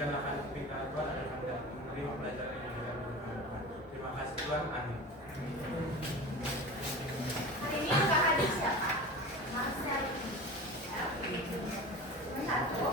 Demikianlah firman Tuhan akan kami menerima pelajaran yang kita berikan. Terima kasih Tuhan. Amin. Hari ini kakak adik siapa? Marcel. Satu.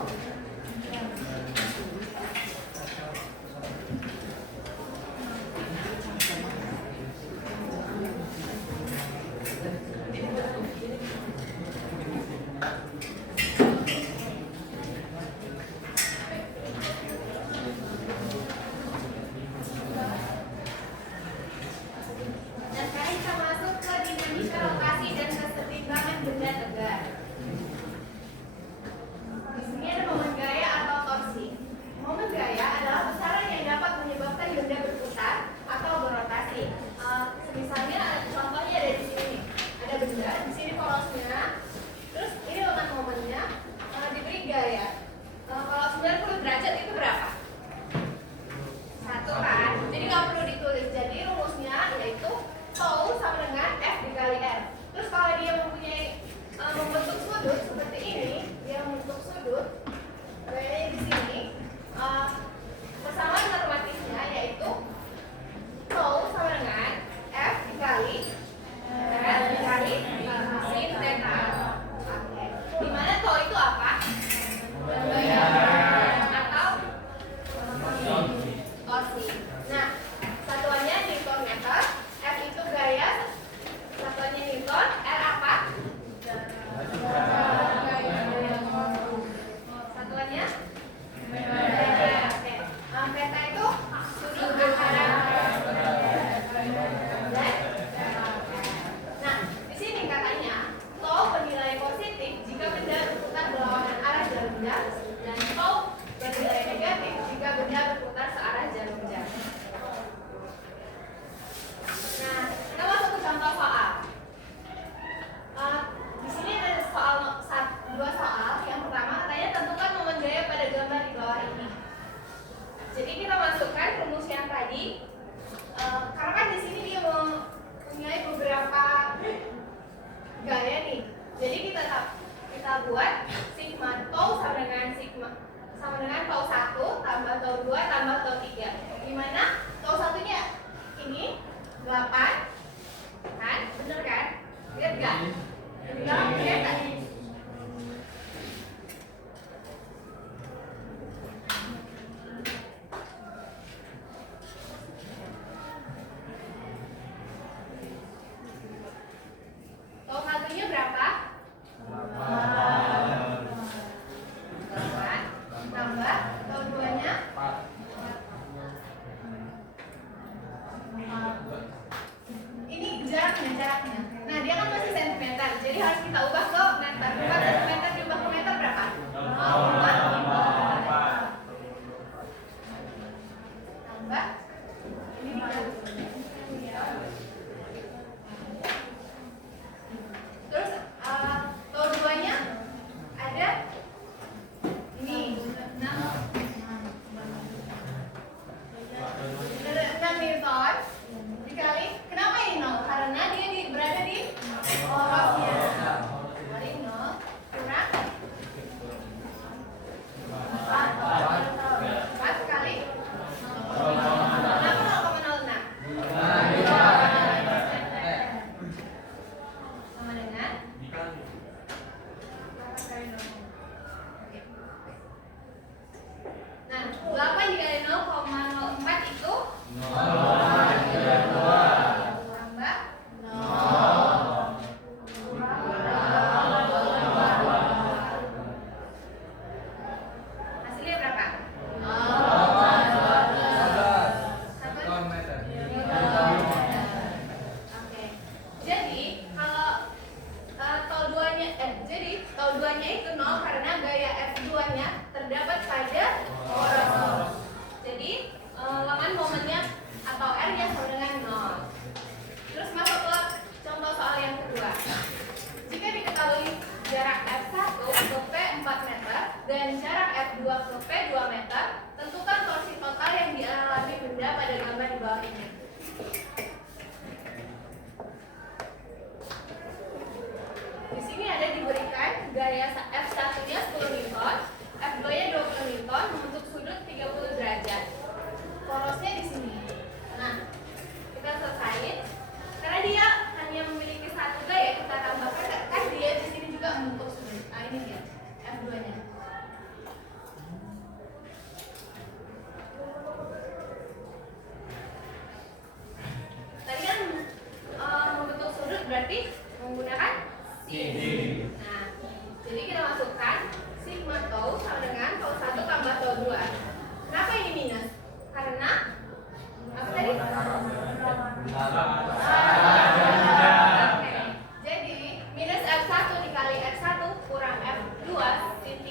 Di sini ada diberikan gaya F1-nya 10 Newton, F2-nya 20 Newton, membentuk sudut 30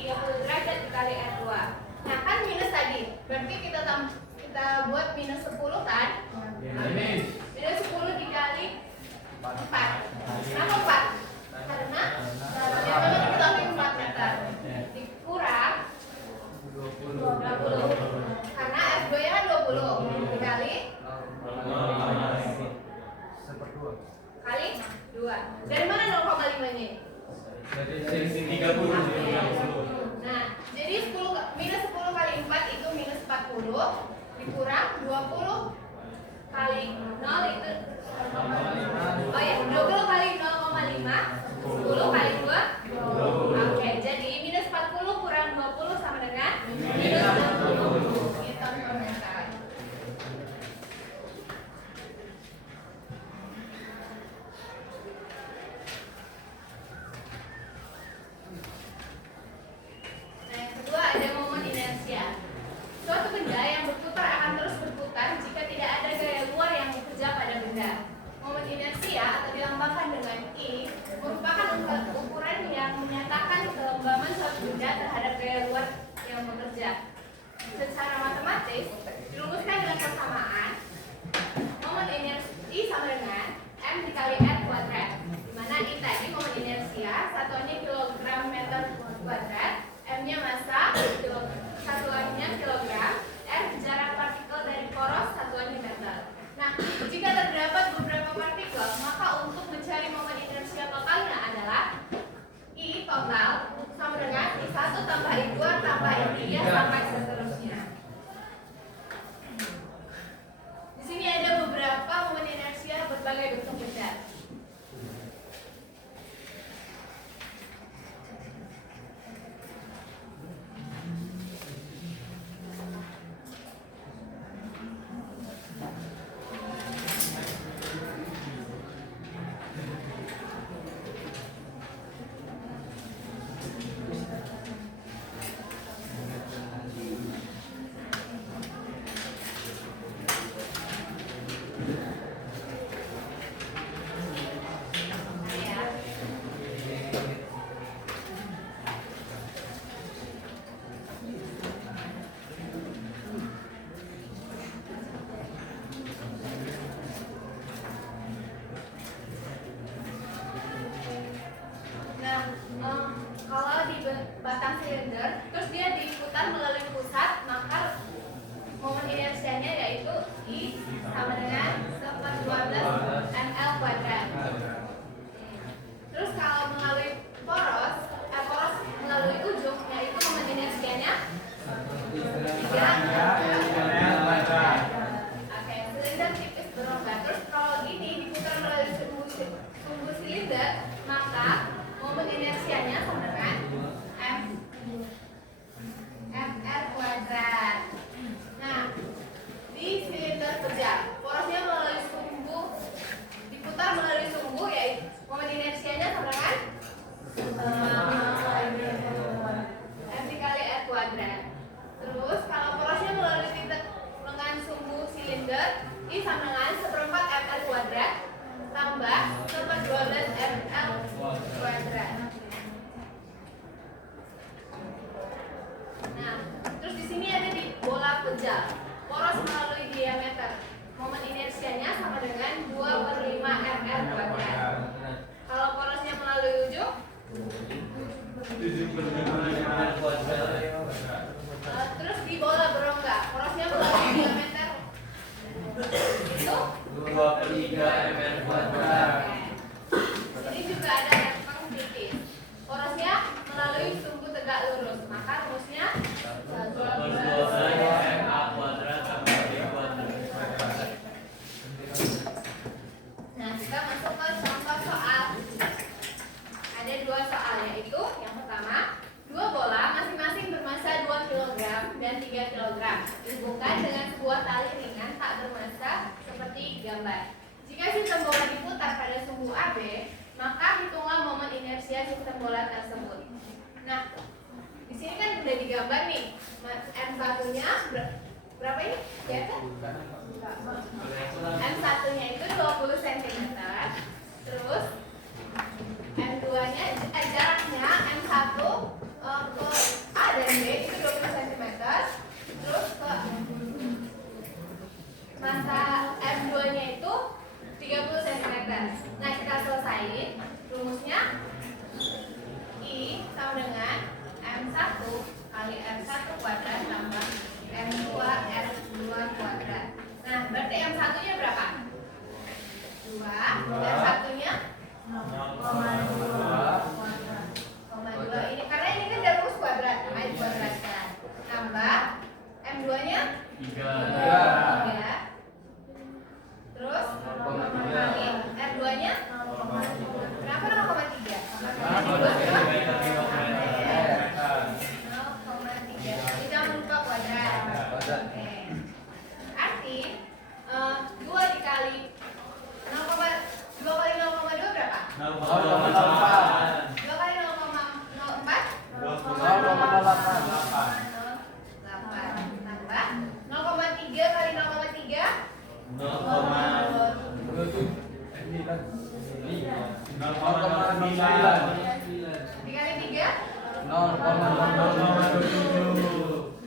30 derajat dikali R2. Nah, kan minus tadi. Berarti kita buat minus 10 kan? Minus 10 dikali 4. Kenapa 4? Karena kita ambil 4 meter. Dikurang 20. Karena F2 nya kan 20 dikali kali 2. Dari mana 0,5 nya? Dari 30. Nah, jadi minus 10 kali 4 itu minus 40 dikurang 20 kali 0 itu 20 kali 0,5 10 kali 2 Oke, jadi minus 40 kurang 20 sama dengan minus 60 Newton per meter. Nah, yang kedua ada momen inersia. Suatu benda yang berputar akan terus berputar jika tidak ada gaya luar yang bekerja pada benda. Momen inersia atau dilambangkan dengan I merupakan ukuran yang menyatakan kelombaman suatu benda terhadap gaya luar yang bekerja. Secara matematis dirumuskan dengan persamaan momen inersia I sama dengan M dikali R kuadrat, di mana I tadi momen inersia, satuannya kilogram meter kuadrat, M-nya massa, satuannya kilogram, R jarak partikel dari poros, satuannya meter. Nah, jika terdapat beberapa partikel, maka untuk mencari momen inersia totalnya adalah I total sama dengan I1 tambah I2 tambah I3 sampai seterusnya. Di sini ada beberapa momen inersia berbagai bentuk benda. Kalau di batang silinder terus dia diputar melalui pusat, maka momen inersianya yaitu I sama dengan 1/12 ml kuadrat. Terus kalau melalui poros melalui ujung, yaitu momen inersianya 3 ml. Oke, silinder tipis berongga. Terus kalau gini diputar melalui sumbu silinder, maka momen inersianya sama dengan mr kuadrat. Nah, di silinder pejam, porosnya melalui sumbu diputar melalui sumbu, yaitu momen inersianya sama dengan m dikali r kuadrat. Terus kalau porosnya melalui lengan sumbu silinder, I sama dengan 1/4 mr kuadrat tambah 1/12 ml kuadrat. Nah, terus di sini ada di bola pejal, poros melalui diameter, momen inersianya sama dengan 2/5 ml kuadrat. Kalau porosnya melalui ujung, terus di bola berongga, porosnya melalui diameter itu 2/3 ml kuadrat. Ini juga ada rempeng tipis, porosnya melalui sumbu tegak lurus, maka rumusnya 12 mA kuadrat tambah B kuadrat. Nah, kita masuk ke contoh soal. Ada 2 soal, yaitu yang pertama, 2 bola masing-masing bermassa 2 kg dan 3 kg dihubungkan dengan sebuah tali ringan tak bermassa seperti gambar. Jika sistem bola diputar pada sumbu AB, maka hitunglah momen inersia sistem bola tersebut. Nah, di sini kan udah digambar nih, M1-nya berapa ini? Ya kan? M1-nya itu 20 cm. Terus M2-nya jaraknya M1 ke Tambah 0,3 kali 0,3 dikali 3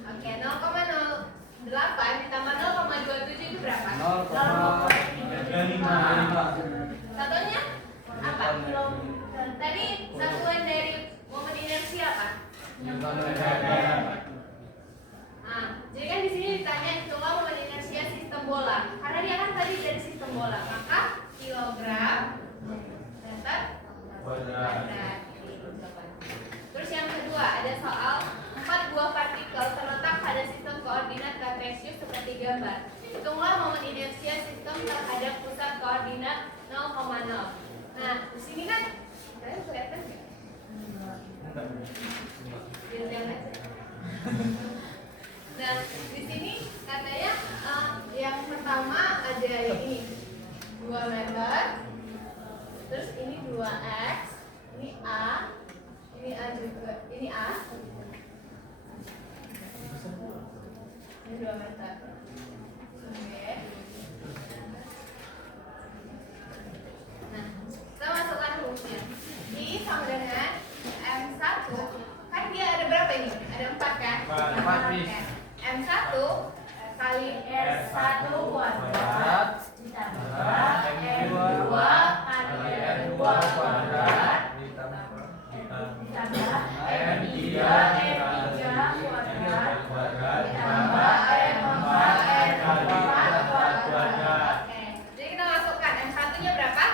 Oke, 0,08 ditambah 0,27 itu berapa? 0,35. Satunya apa? Tadi satuan dari momen inersia apa? Nah, jadi kan di sini ditanya hitunglah momen inersia sistem bola. Karena dia kan tadi dari sistem bola, maka kilogram meter kuadrat. Terus yang kedua ada soal 4 buah partikel terletak pada sistem koordinat kartesius seperti gambar. Hitunglah momen inersia sistem terhadap pusat koordinat 0,0. Nah, di sini kan kalian kelihatan nggak? Diam aja. Nah, di sini katanya yang pertama ada yang ini 2 meter, terus ini 2x, ini A, ini A juga, ini A, ini 2 meter. Oke. Nah, kita masukkan rumusnya. I sama dengan M1, kan dia ada berapa ini? Ada 4 kan? 4. M1 kali R1 kuadrat ditambah M2 kali R2 kuadrat ditambah M3 kuadrat ditambah M4 kuadrat. Oke, jadi kita masukkan M1 nya berapa?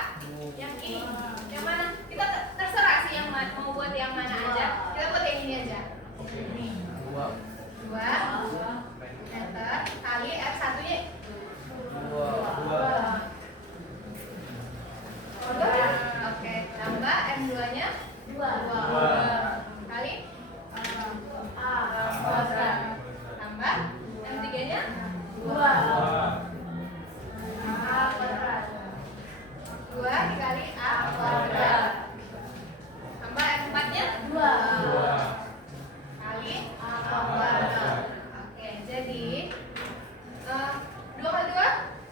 Yang ini. Yang mana? Kita terserah sih yang mau buat yang mana aja. Kita buat yang ini aja. Ini 2 meter kali F1 nya 2. Oke, tambah M2 nya 2 kali A kuadrat tambah M3 nya 2 A kuadrat 2 dikali A kuadrat tambah M4 nya 2 kali A kuadrat. Oke, jadi 2 kali 2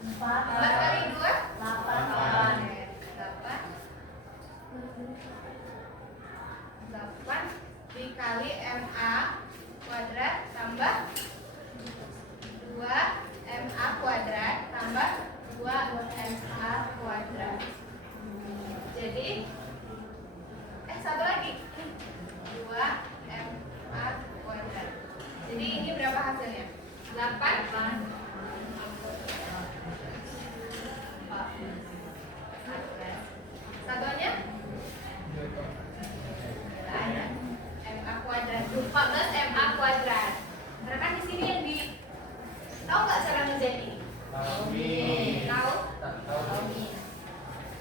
4 kali 2 8 dikali MA kuadrat tambah 2 MA kuadrat tambah 2 MA kuadrat. Jadi satu lagi 2 MA kuadrat. Jadi ini berapa hasilnya? 8. Satunya? Ada MA kuadrat. 14 MA kuadrat. Karena kan di sini yang di tahu nggak cara ngerjain ini? Tahu?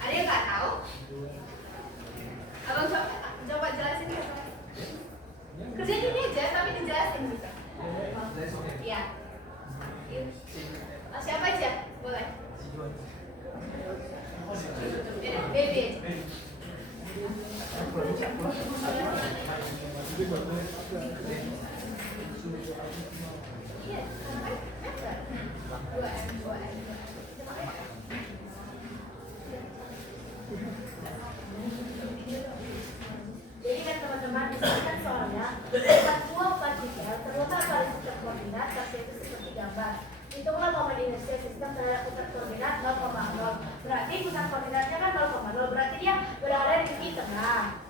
Ada yang nggak tahu? Abang coba jelasin ya. Kerjain ini aja tapi dijelasin bisa. Iya. Siapa aja? Boleh. Baby aja. Iya, kan? 2M. Jadi kan teman-teman, di sini kan soalnya 4 buah partikel terletak pada sistem koordinat kartesius seperti gambar. Hitunglah momen inersia sistem terhadap pusat koordinat 0,0. Berarti pusat koordinatnya kan 0,0. Berarti dia berada di titik tengah.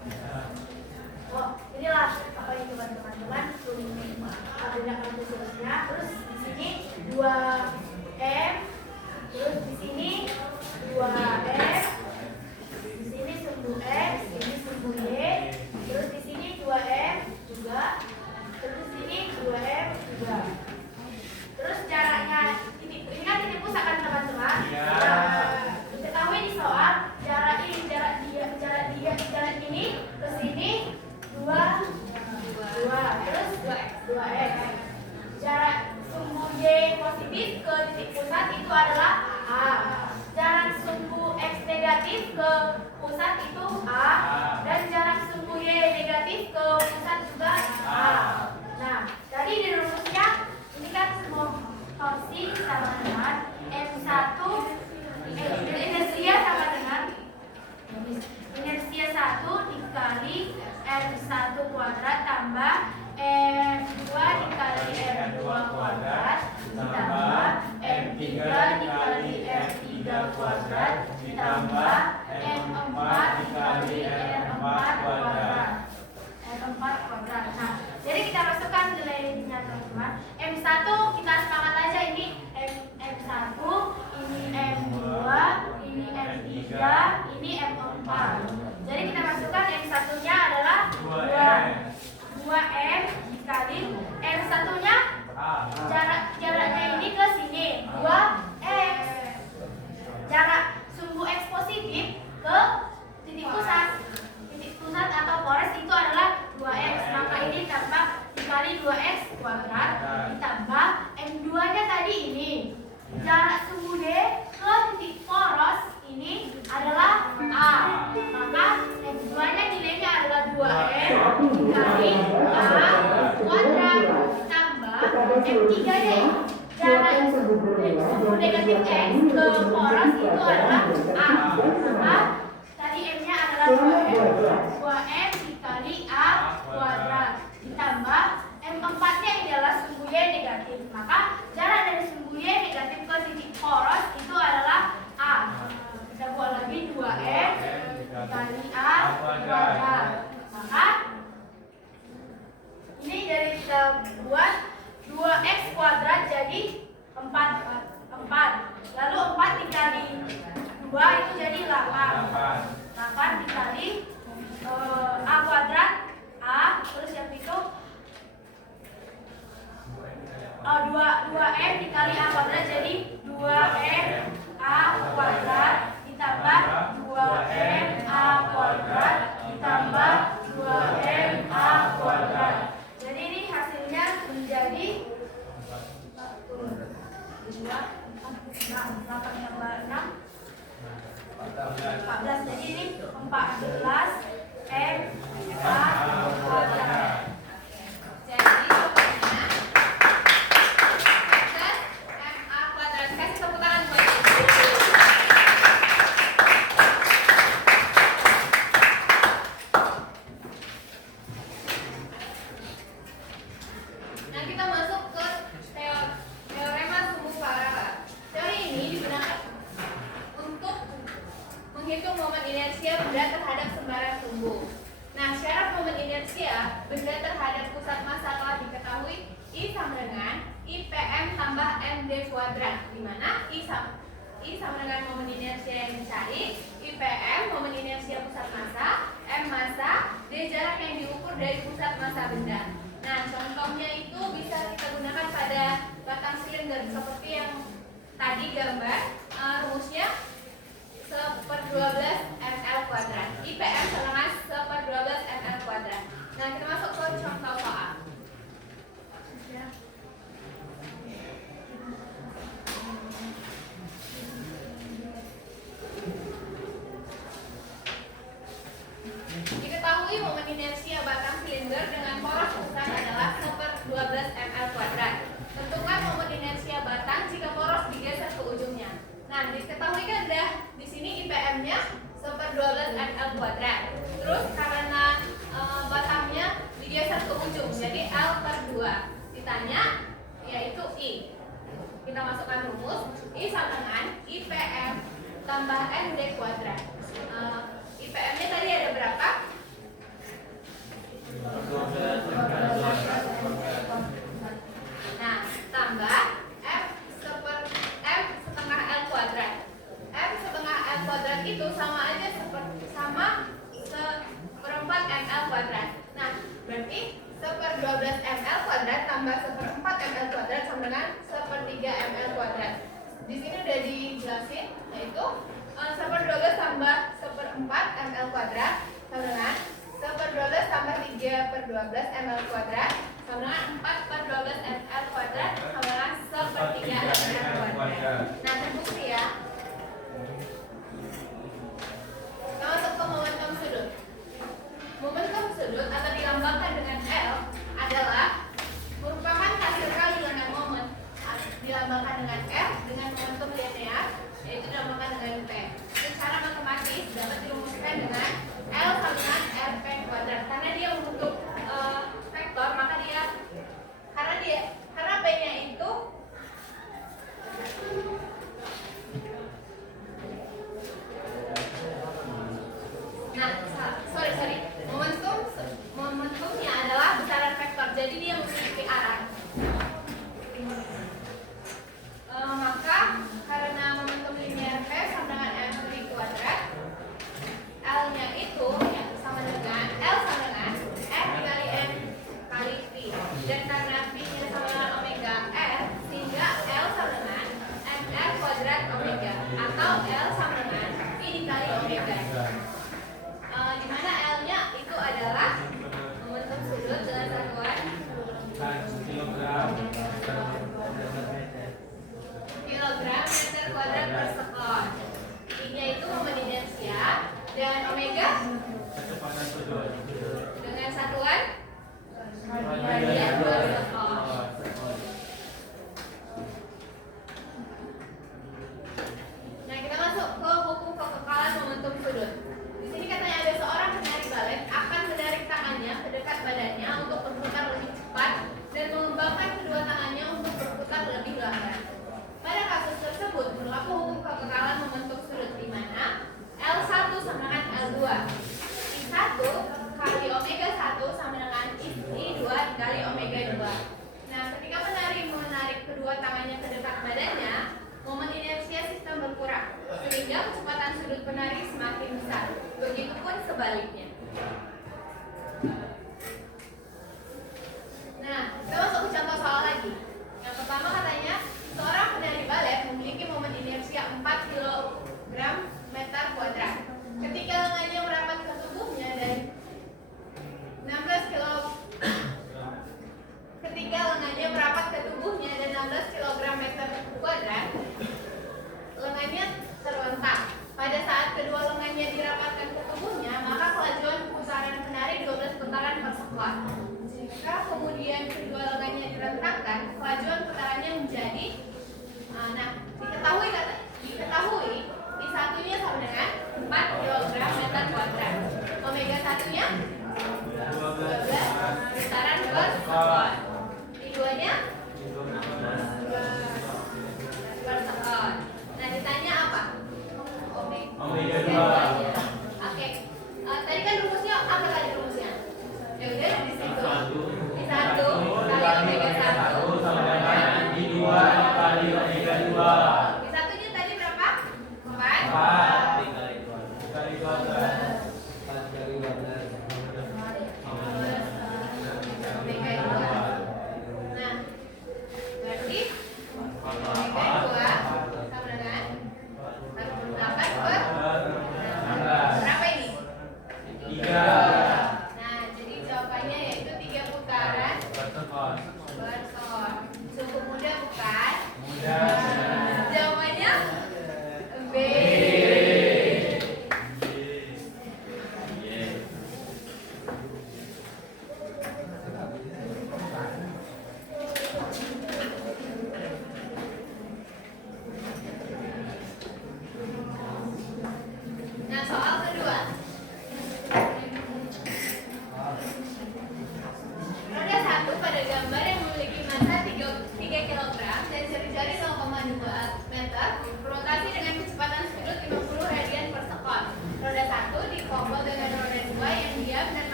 Oh, inilah apa yang teman-teman koordinat kartesiusnya. Terus di sini 2M, terus di sini 2M, di sini sumbu X, ini sumbu Y, terus di sini 2M juga, terus di sini 2M juga. Terus jaraknya ini kan titik pusat kan teman-teman? Iya. Diketahui di soal jarak ini, jarak ini ke sini 2, terus 2x. Jarak sumbu Y positif ke titik pusat itu adalah A. jarak sumbu X negatif ke pusat itu A, dan jarak sumbu Y negatif ke pusat juga A. Nah, jadi di rumusnya ini kan torsi sama dengan M1 inersia sama dengan inersia 1 dikali M1 kuadrat tambah M2 dikali M2 kuadrat ditambah M3 dikali M3 kuadrat ditambah M4 dikali M4 kuadrat. M4 kuadrat. Nah, jadi kita masukkan nilainya teman-teman. M1 kita samakan aja, ini M1, ini M2, ini M3, ini M4. Jadi kita masukkan M1-nya adalah 2M dikali M1-nya jaraknya ini ke sini 2X. Jarak sumbu X positif ke titik pusat. Titik pusat atau pores itu adalah 2X. Maka ini tambah dikali 2X kuadrat ditambah M2-nya tadi ini. Jarak sumbu D ke titik poros ini adalah A. Maka M2-nya nilainya adalah 2M dikali A kuadrat ditambah M3-nya jarak sumbu negatif X ke poros itu adalah A. Maka tadi M-nya adalah 2M dikali A kuadrat ditambah M4-nya ini adalah sumbu Y negatif. Maka jarak dari sumbu Y negatif ke titik poros itu adalah A. Kita buat lagi 2M dikali A kuadrat. Maka ini dari kita buat 2X kuadrat jadi 4. Lalu 4 dikali 2 itu jadi 8. 8 dikali A kuadrat A, terus yang itu 2M dikali A kuadrat jadi 2M A kuadrat ditambah 2M A kuadrat ditambah 2M A kuadrat. Jadi ini hasilnya menjadi 8 tambah 6 14. Jadi ini 14 M A kuadrat. Jadi jawabannya MA kuadrat. Kasih tepuk tangan buat ibu. Nah, kita masuk ke teorema sumbu paralel. Teori ini digunakan untuk menghitung momen inersia benda terhadap sembarang sumbu. Nah, syarat momen inersia benda terhadap pusat massa telah diketahui. I sama dengan IPM tambah MD kuadrat, di mana I sama dengan momen inersia yang dicari, IPM momen inersia pusat massa, M massa, D jarak yang diukur dari pusat massa benda. Nah, contohnya itu bisa kita gunakan pada batang silinder seperti yang tadi gambar. Rumusnya 1/12 ml kuadrat. IPM sama dengan 1/12 ml kuadrat. Nah, kita masuk ke contoh soal. Diketahui momen inersia batang silinder dengan poros pusat adalah 1/12 ml kuadrat. Tentukan momen inersia batang jika poros digeser ke ujungnya. Nah, diketahui kan dah di sini IPM-nya 1/12 ml kuadrat. Terus karena batangnya digeser ke ujung, jadi L/2. Ditanya yaitu I. Kita masukkan rumus I sama dengan IPM tambah MD kuadrat. IPM-nya tadi ada berapa? 12. Nah, tambah M setengah L kuadrat. M setengah L kuadrat itu sama aja sama 1/4 ml kuadrat. Nah, berarti 1/12 ml kuadrat tambah 1/4 ml kuadrat sama dengan 1/3 ml kuadrat. Di sini udah dijelasin, yaitu 1/12 tambah 1/4 ml kuadrat sama dengan 1/12 tambah 3/12 ml kuadrat sama dengan 4/12 ml kuadrat sama dengan 1/3 ml kuadrat. Nah, terbukti ya. kan? Lengannya terlentak. Pada saat kedua lengannya dirapatkan ke tubuhnya, maka kelajuan putaran penari 12 putaran per sekon. Jika kemudian kedua lengannya direntakkan, kelajuan putarannya menjadi diketahui I satunya sama dengan 4 kg meter kuadrat. Omega satunya 12 putaran per sekon. I duanya per sekon. Nah, ditanya apa? Omega 2. Oke. Tadi kan rumusnya apa tadi rumusnya? Ya udah di situ. I 1 kali omega 1 sama dengan I 2 kali omega 2. I satunya tadi berapa? 4 dikali 12.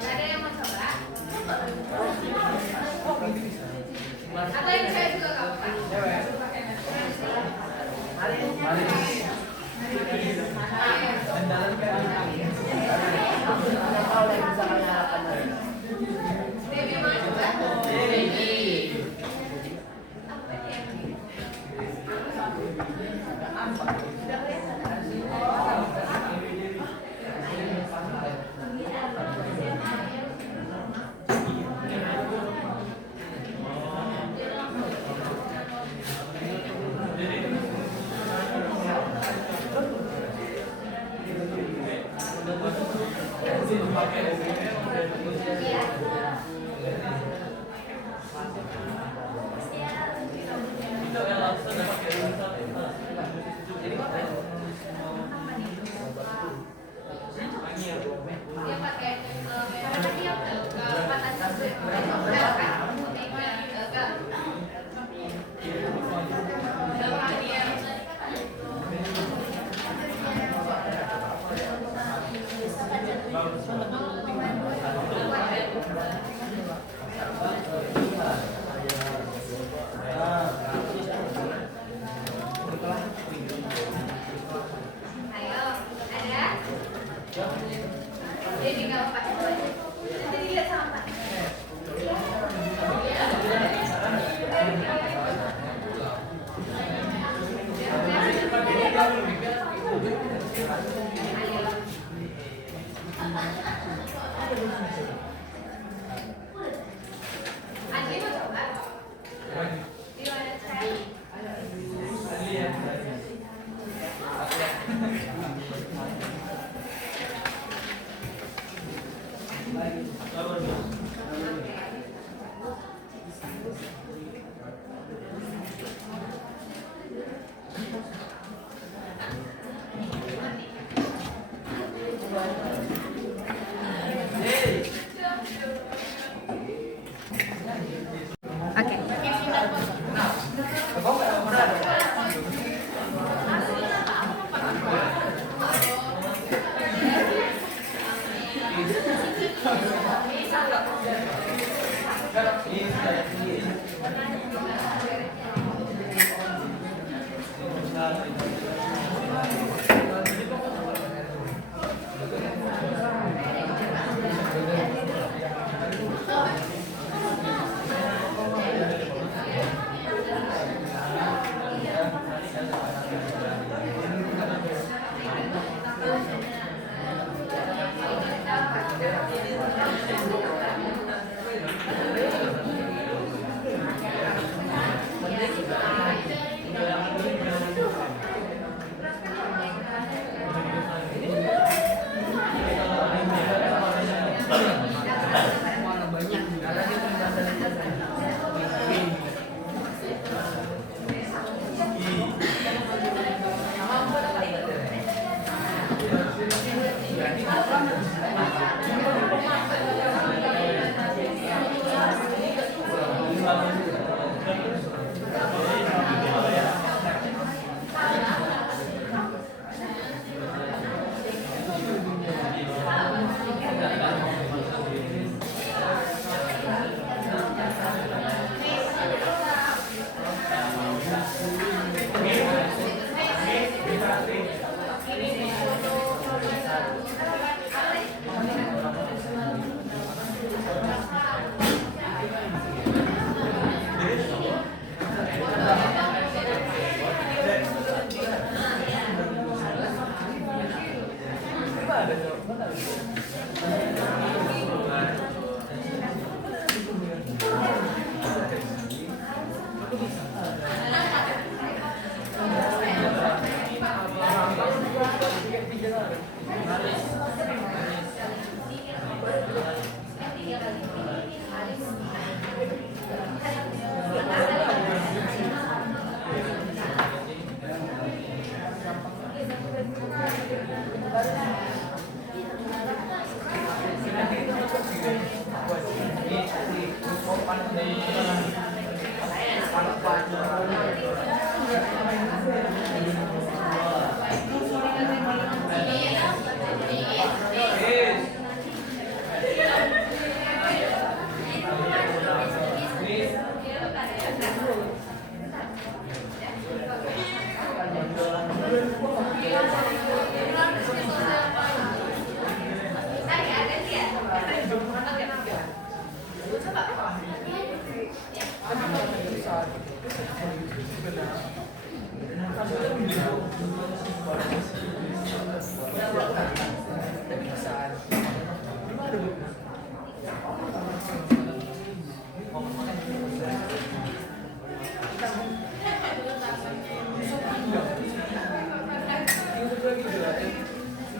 Ada yang mau coba? Atau yang saya juga gak apa-apa? Debbie mau coba? Dia pakai karena dia patah ayo, ada? Jadi nggak apa-apa. Nanti dilihat sama Pak. Andi mau coba? Di mana saya?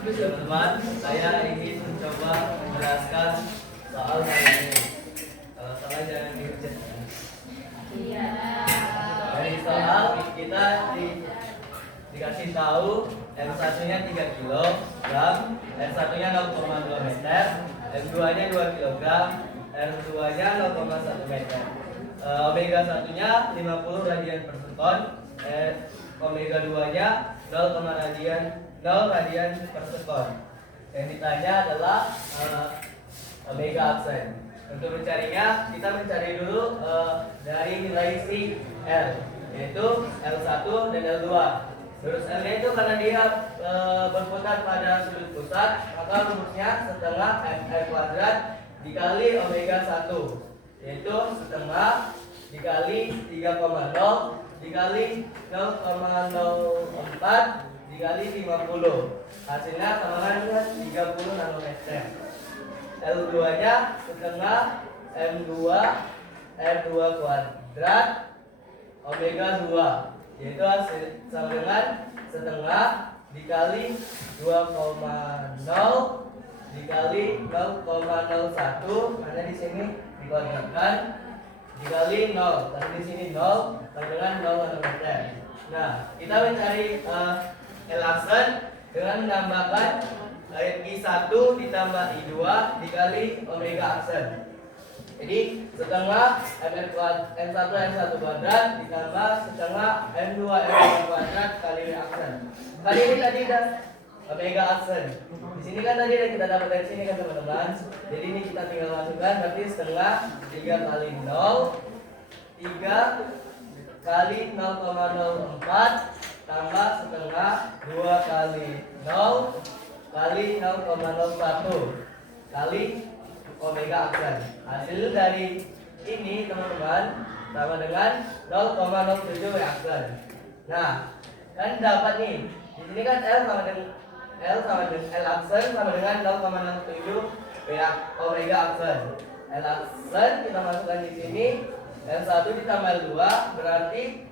Teman-teman, saya ingin mencoba menjelaskan soal kali ini. Kalau salah jangan dikerjakan. Iya. Dari soal kita dikasih tahu M1-nya 3 kg, M1-nya 0,2 meter, M2-nya 2 kg, R2-nya 0,1 meter. Omega 1-nya 50 radian per sekon, omega 2-nya 0 radian per sekon. Yang ditanya adalah omega absen. Untuk mencarinya, kita mencari dulu dari nilai si L, yaitu L1 dan L2. Terus L-nya itu karena dia berputar pada sudut pusat, maka rumusnya setengah mr kuadrat dikali omega 1, yaitu setengah dikali 3,0 dikali 0,04 dikali 50. Hasilnya sama dengan 30 nanometer. L2 nya setengah M2 R2 kuadrat omega 2, yaitu sama dengan setengah dikali 2,0 dikali 0,01, karena di sini dikuadratkan, dikali 0, tapi di sini 0 sama dengan 0 nanometer. Nah, kita mencari L aksen dengan menambahkan I1 ditambah I2 dikali omega aksen. Jadi setengah M1 kuadrat ditambah setengah M2 kuadrat kali aksen. Kali ini tadi dah omega aksen. Di sini kan tadi kita dapat dari sini kan teman-teman. Jadi ini kita tinggal masukkan, berarti setengah 3 kali 0, 3 kali 0,04 tambah setengah 2 kali 0 kali 0,01 kali omega aksen. Hasil dari ini teman-teman sama dengan 0,07 W aksen. Nah, kan dapat nih. Di sini kan L sama dengan L aksen sama dengan 0,07 W omega aksen. L aksen kita masukkan di sini, L1 ditambah 2 berarti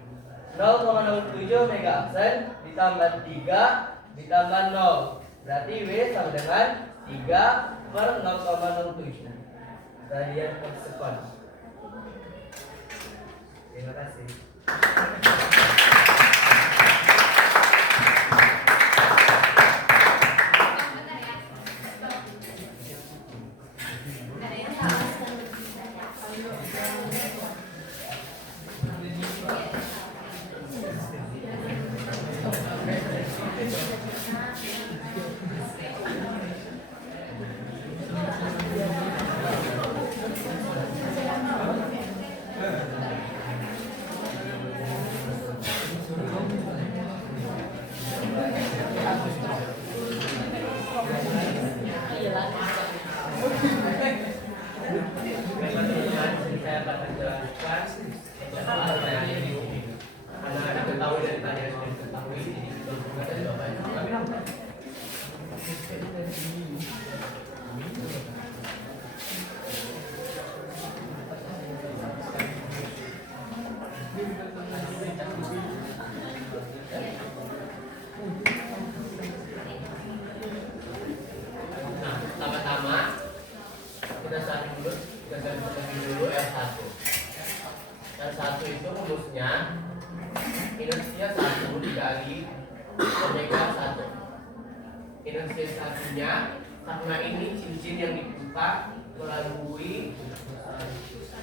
0,07 mega aksen ditambah 3 ditambah 0, berarti W sama dengan 3 per 0,07 radian per sekon. Terima kasih. Ada yang salah? Saya akan menjelaskan soal pertanyaan ini. Karena ada ketahui dari tanya yang sudah diketahui, jadi kita bisa jawabannya. Nah, pertama-tama kita cari dulu L1. L1 itu rumusnya inersia 1 dikali omega 1. Inersia satunya karena ini cincin yang diputar melalui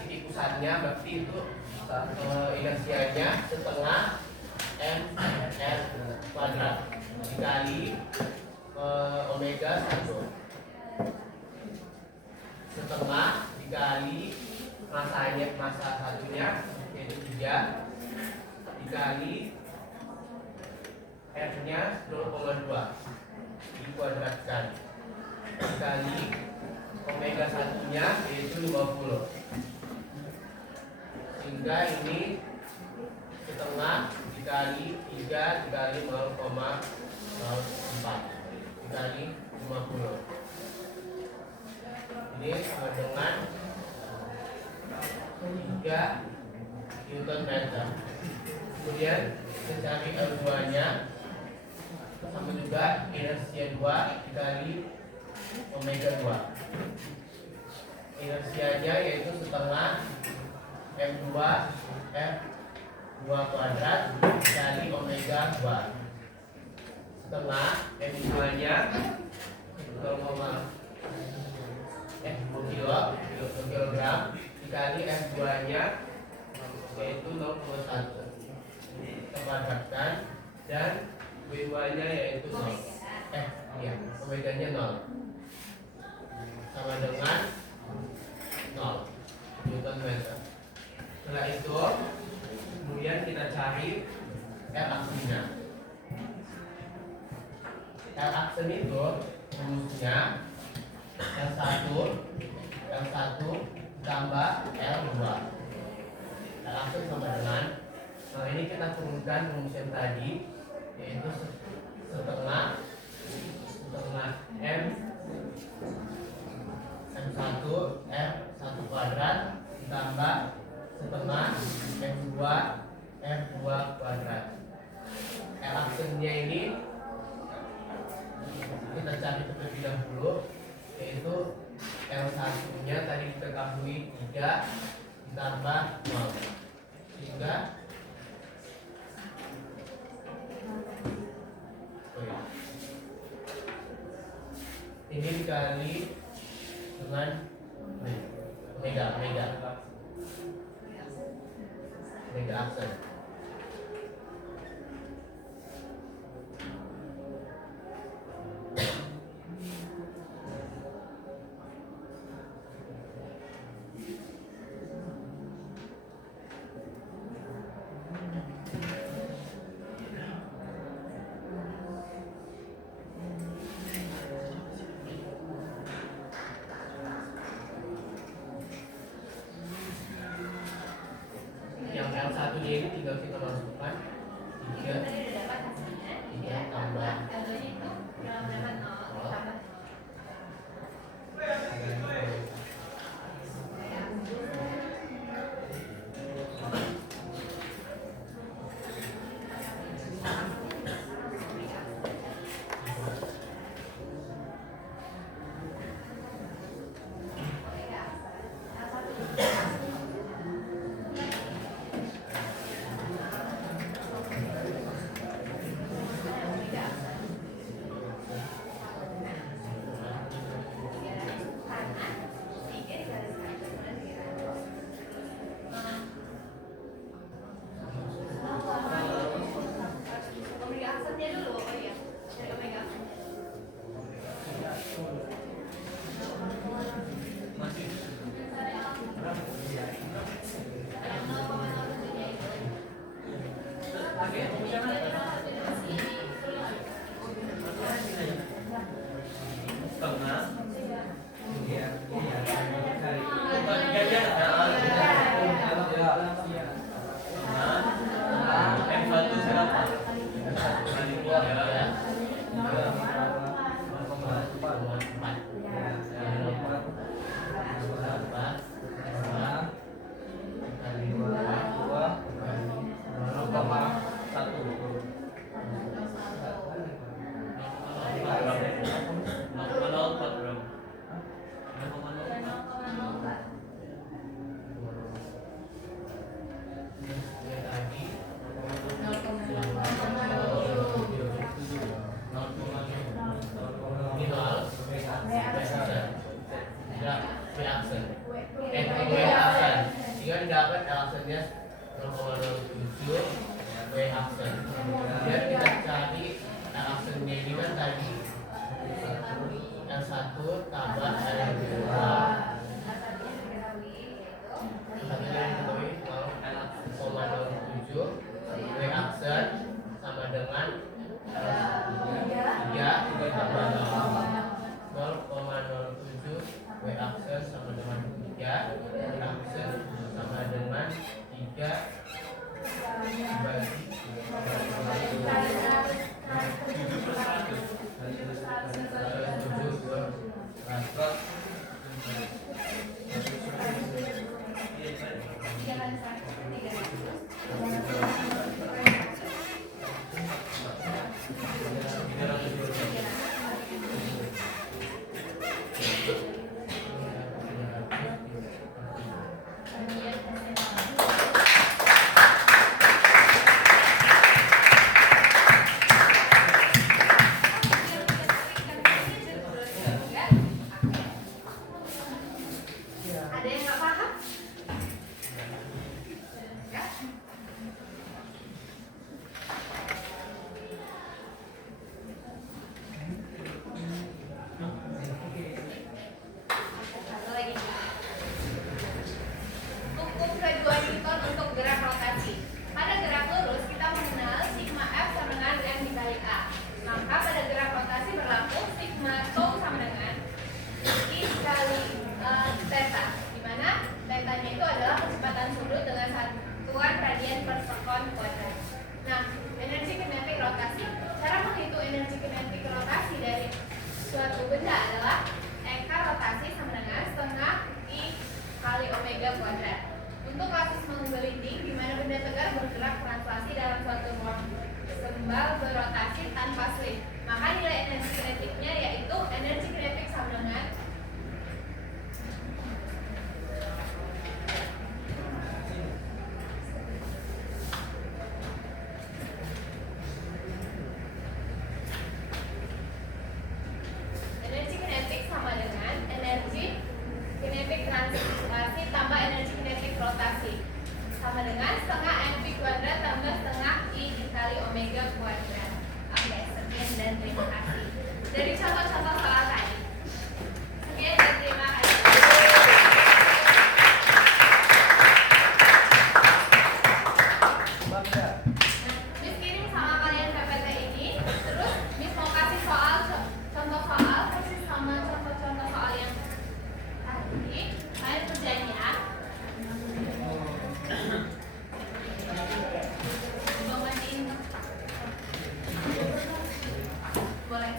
titik pusatnya, berarti itu inersianya setengah mr kuadrat dikali omega 1, setengah dikali masa satunya yaitu 3 dikali R-nya 0,2 dikuadratkan dikali omega satunya yaitu 50, sehingga ini setengah dikali 3 dikali 0,04 dikali 50. Ini sama dengan 3 Newton meter. Kemudian mencari L2 nya sama juga inersia 2 dikali omega 2. Inersianya yaitu setengah M2 F2 kuadrat dikali omega 2. Setengah M2 nya 0, kilogram dikali F2 nya yaitu 0,1. Kita kuadratkan dan W2 nya yaitu 0. Omega nya 0 sama dengan 0 Newton meter. Setelah itu kemudian kita cari L aksinya. L aksen itu rumusnya L1 tambah L2. L aksen sama dengan, nah ini kita turunkan rumus yang tadi yaitu setengah M1 F1 kuadrat ditambah setengah M2 F2 kuadrat. L aksennya ini kita cari terlebih dahulu, yaitu L1 nya tadi kita ketahui 3 ditambah 0 sehingga ini dikali dengan omega aksen. Yang L1 nya ini tinggal kita masukkan 3 tambah sehingga didapat L aksennya 0,07 W aksen. Kemudian kita cari L aksennya ini kan tadi L1 tambah L2. Satunya diketahui 0,07 W aksen sama dengan 3 tambah 0,07 W aksen sama dengan 3 aksen sama dengan 3 dibagi 7 per 100. benda adalah ekar rotasi sama dengan setengah I kali omega kuadrat. Untuk kasus menggelinding di mana benda tegar bergerak translasi dalam suatu ruang sembal berotasi tanpa slip, maka nilai energi kinetiknya yaitu energi kinetik sama dengan energi kinetik translasi tambah energi kinetik rotasi sama dengan setengah mv kuadrat tambah setengah I dikali omega kuadrat. Oke, sekian dan terima kasih. Dari contoh-contoh soal tadi. Sekian dan terima kasih. Miss kirim sama kalian PPT ini, terus Miss mau kasih soal, contoh soal persis sama contoh-contoh soal yang tadi. Kalian kerjain ya. Boleh.